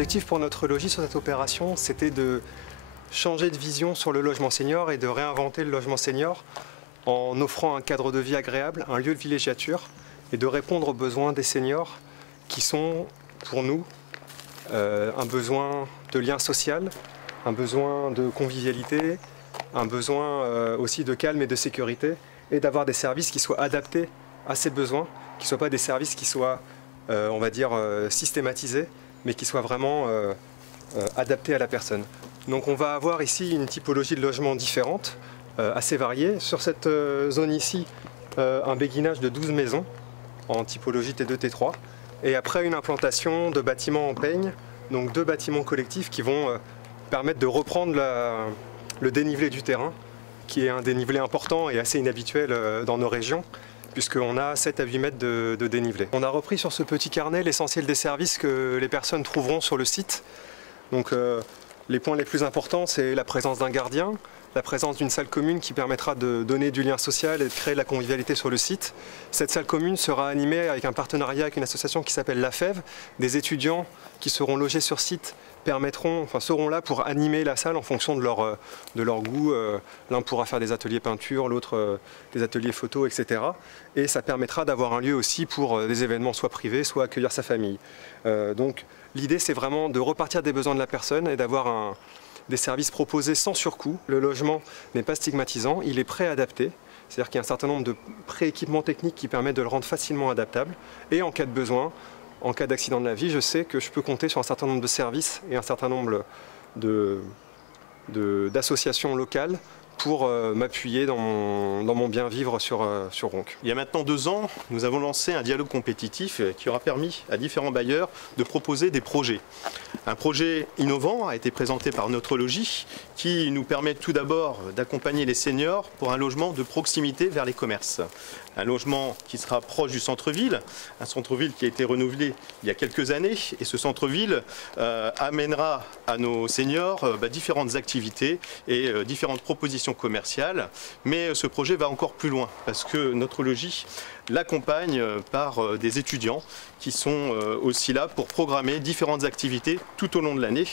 L'objectif pour notre logis sur cette opération, c'était de changer de vision sur le logement senior et de réinventer le logement senior en offrant un cadre de vie agréable, un lieu de villégiature et de répondre aux besoins des seniors qui sont pour nous un besoin de lien social, un besoin de convivialité, un besoin aussi de calme et de sécurité et d'avoir des services qui soient adaptés à ces besoins, qui ne soient pas des services qui soient, on va dire, systématisés, mais qui soient vraiment adaptés à la personne. Donc on va avoir ici une typologie de logement différente, assez variée. Sur cette zone ici, un béguinage de 12 maisons en typologie T2, T3. Et après une implantation de bâtiments en peigne, donc 2 bâtiments collectifs qui vont permettre de reprendre le dénivelé du terrain, qui est un dénivelé important et assez inhabituel dans nos régions, puisqu'on a 7 à 8 mètres de dénivelé. On a repris sur ce petit carnet l'essentiel des services que les personnes trouveront sur le site. Donc les points les plus importants, c'est la présence d'un gardien, la présence d'une salle commune qui permettra de donner du lien social et de créer de la convivialité sur le site. Cette salle commune sera animée avec un partenariat avec une association qui s'appelle La Fève. Des étudiants qui seront logés sur site seront là pour animer la salle en fonction de leur goût. L'un pourra faire des ateliers peinture, l'autre des ateliers photo, etc. Et ça permettra d'avoir un lieu aussi pour des événements soit privés, soit accueillir sa famille. Donc l'idée, c'est vraiment de repartir des besoins de la personne et d'avoir des services proposés sans surcoût. Le logement n'est pas stigmatisant, il est préadapté. C'est-à-dire qu'il y a un certain nombre de prééquipements techniques qui permettent de le rendre facilement adaptable. Et en cas de besoin, en cas d'accident de la vie, je sais que je peux compter sur un certain nombre de services et un certain nombre d'associations locales pour m'appuyer dans mon bien vivre sur Ronques. Il y a maintenant 2 ans, nous avons lancé un dialogue compétitif qui aura permis à différents bailleurs de proposer des projets. Un projet innovant a été présenté par Notre Logis qui nous permet tout d'abord d'accompagner les seniors pour un logement de proximité vers les commerces. Un logement qui sera proche du centre-ville, un centre-ville qui a été renouvelé il y a quelques années et ce centre-ville amènera à nos seniors différentes activités et différentes propositions commerciales, mais ce projet va encore plus loin parce que Notre Logis l'accompagne par des étudiants qui sont aussi là pour programmer différentes activités tout au long de l'année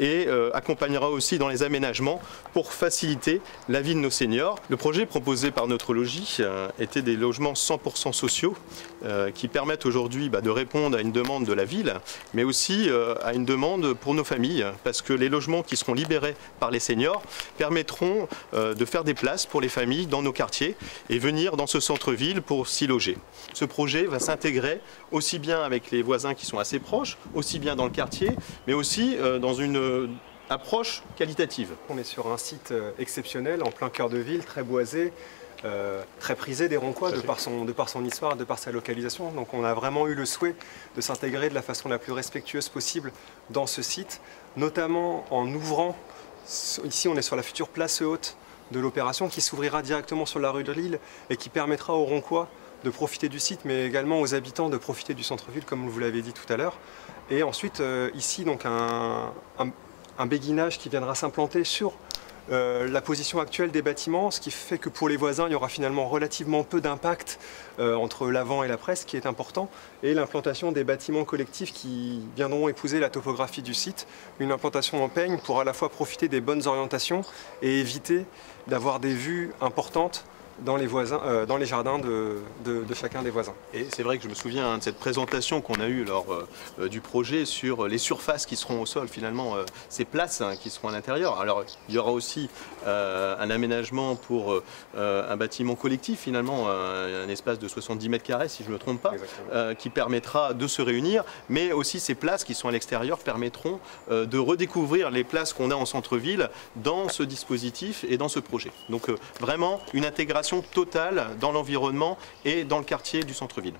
et accompagnera aussi dans les aménagements pour faciliter la vie de nos seniors. Le projet proposé par Notre Logis était des logements 100% sociaux qui permettent aujourd'hui de répondre à une demande de la ville, mais aussi à une demande pour nos familles, parce que les logements qui seront libérés par les seniors permettront de faire des places pour les familles dans nos quartiers et venir dans ce centre-ville pour s'y loger. Ce projet va s'intégrer aussi bien avec les voisins qui sont assez proches, aussi bien dans le quartier, mais aussi dans une approche qualitative. On est sur un site exceptionnel, en plein cœur de ville, très boisé, très prisé des Ronquois de par son histoire, de par sa localisation. Donc on a vraiment eu le souhait de s'intégrer de la façon la plus respectueuse possible dans ce site, notamment en ouvrant, ici on est sur la future place haute de l'opération qui s'ouvrira directement sur la rue de Lille et qui permettra aux Ronquois de profiter du site, mais également aux habitants de profiter du centre-ville, comme vous l'avez dit tout à l'heure. Et ensuite, ici, donc un béguinage qui viendra s'implanter sur la position actuelle des bâtiments, ce qui fait que pour les voisins, il y aura finalement relativement peu d'impact entre l'avant et l'après, ce qui est important, et l'implantation des bâtiments collectifs qui viendront épouser la topographie du site. Une implantation en peigne pour à la fois profiter des bonnes orientations et éviter d'avoir des vues importantes dans les jardins de chacun des voisins. Et c'est vrai que je me souviens de cette présentation qu'on a eue lors du projet sur les surfaces qui seront au sol, finalement, ces places qui seront à l'intérieur. Alors il y aura aussi un aménagement pour un bâtiment collectif, finalement, un espace de 70 mètres carrés, si je ne me trompe pas, qui permettra de se réunir, mais aussi ces places qui sont à l'extérieur permettront de redécouvrir les places qu'on a en centre-ville dans ce dispositif et dans ce projet. Donc vraiment une intégration totale dans l'environnement et dans le quartier du centre-ville.